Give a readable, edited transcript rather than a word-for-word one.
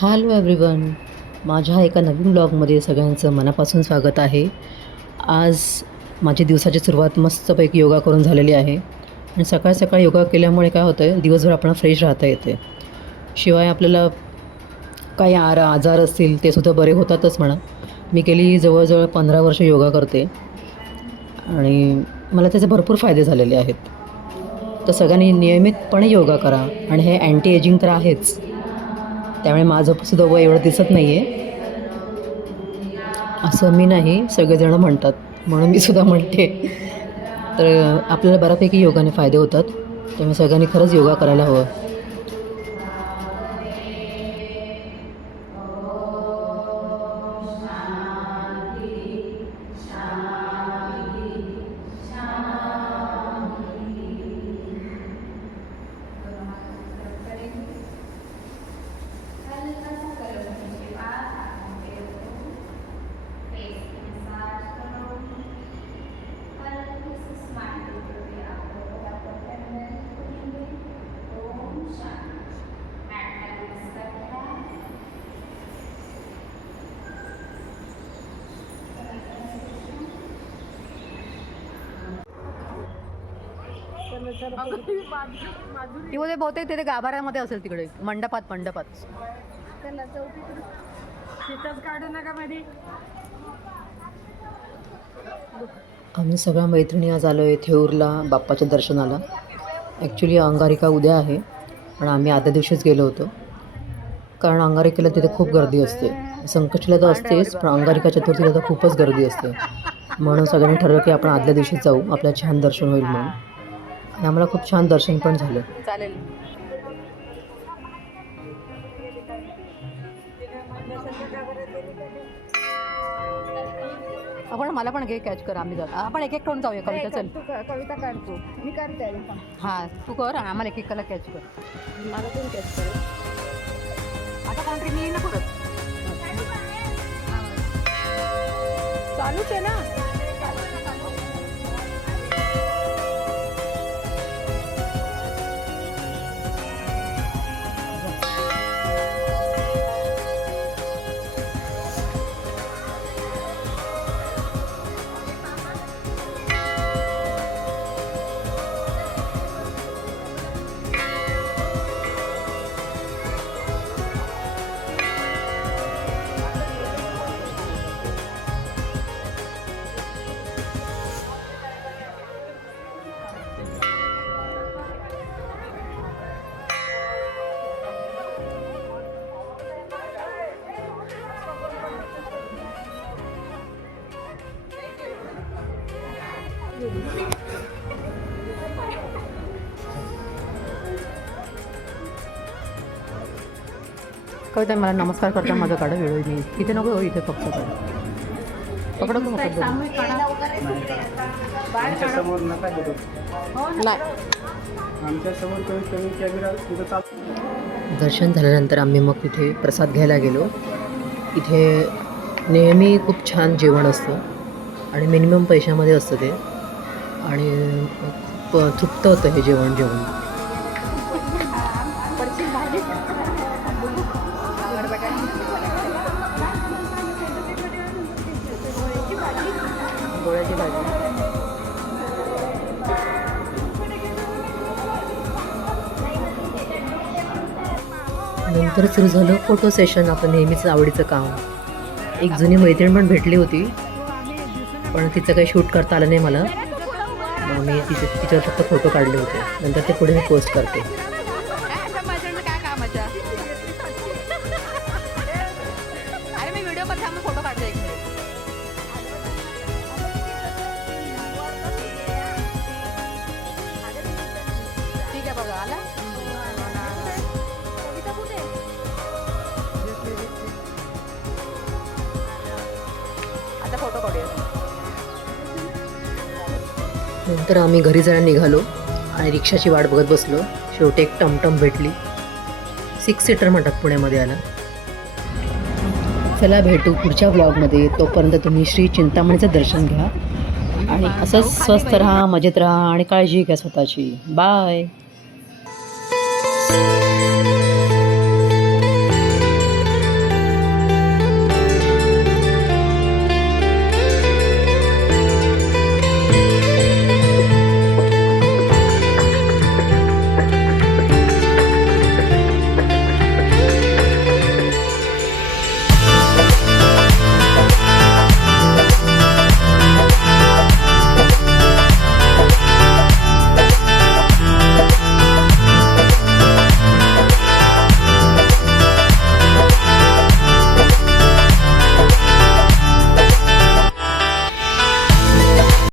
Hello everyone, माझ्या एका नवीन ब्लॉगमध्ये सगळ्यांचं मनापासून स्वागत आहे. आज माझी दिवसाची सुरुवात मस्तपैकी योगा करून झालेली आहे आणि सकाळ सकाळी योगा केल्यामुळे काय होतं आहे, दिवसभर आपण फ्रेश राहता येते. शिवाय आपल्याला काही आजार असतील ते सुद्धा बरे होतातच म्हणा. मी गेली जवळजवळ 15 वर्ष योगा करते आणि मला त्याचे भरपूर फायदे झालेले आहेत. तर सगळ्यांनी नियमितपणे योगा करा आणि हे अँटी एजिंग तर आहेच, त्यामुळे माझं सुद्धा वय एवढं दिसत नाही आहे असं मी नाही, सगळेजणं म्हणतात म्हणून मी सुद्धा म्हणते. तर आपल्याला बऱ्यापैकी योगाने फायदे होतात, त्यामुळे सगळ्यांनी खरंच योगा करायला हवं. ती मध्ये बहुतेक तिथे गाभाऱ्यामध्ये असेल, तिकडे मंडपात आम्ही सगळ्या मैत्रिणी आज आलो आहे थेऊरला बाप्पाच्या दर्शनाला. ॲक्च्युली अंगारिका उद्या आहे, पण आम्ही आदल्या दिवशीच गेलो होतो, कारण अंगारिकेला तिथे खूप गर्दी असते. संकष्टीला तर असतेच, पण अंगारिका चतुर्थीला तर खूपच गर्दी असते. म्हणून सगळ्यांनी ठरवलं की आपण आदल्या दिवशीच जाऊ, आपल्याला छान दर्शन होईल म्हणून. आणि आम्हाला खूप छान दर्शन पण झालं. चालेल. आपण मला पण घे, कॅच कर, आम्ही आपण एक एक टोन जाऊया. कविता चल, कविता काढतो मी, करते. हां तू कर, आम्हाला एक एकाला कॅच कर. मला पण कॅच कर. आता काउंट्री मी ना परत चालूच आहे ना. कविता मला नमस्कार करता माझं काढा वेळ मी इथे नको हो, इथे फक्त काढ पकडा तू नाही. दर्शन झाल्यानंतर आम्ही मग तिथे प्रसाद घ्यायला गेलो. इथे नेहमी खूप छान जेवण असतं आणि मिनिमम पैशामध्ये असतं ते, आणि खूप तृप्त होतं हे जेवण जेवून. गोळ्याची भाजी. नंतर सुरू झालं फोटो सेशन, आपलं नेहमीच आवडीचं काम. एक जुनी मैत्रीण पण भेटली होती, पण तिचं काही शूट करता आलं नाही मला. मग मी तिच्यावर फक्त फोटो काढले होते, नंतर ते पुढे मी पोस्ट करते. नंतर आम्ही घरी जायला निघालो आणि रिक्षाची वाट बघत बसलो. शेवटी एक टमटम भेटली, 6 सीटर म्हणतात पुण्यामध्ये याला. चला भेटू पुढच्या ब्लॉगमध्ये. तोपर्यंत तुम्ही श्री चिंतामणीचं दर्शन घ्या आणि असंच स्वस्त राहा, मजेत राहा आणि काळजी घ्या स्वतःची. बाय.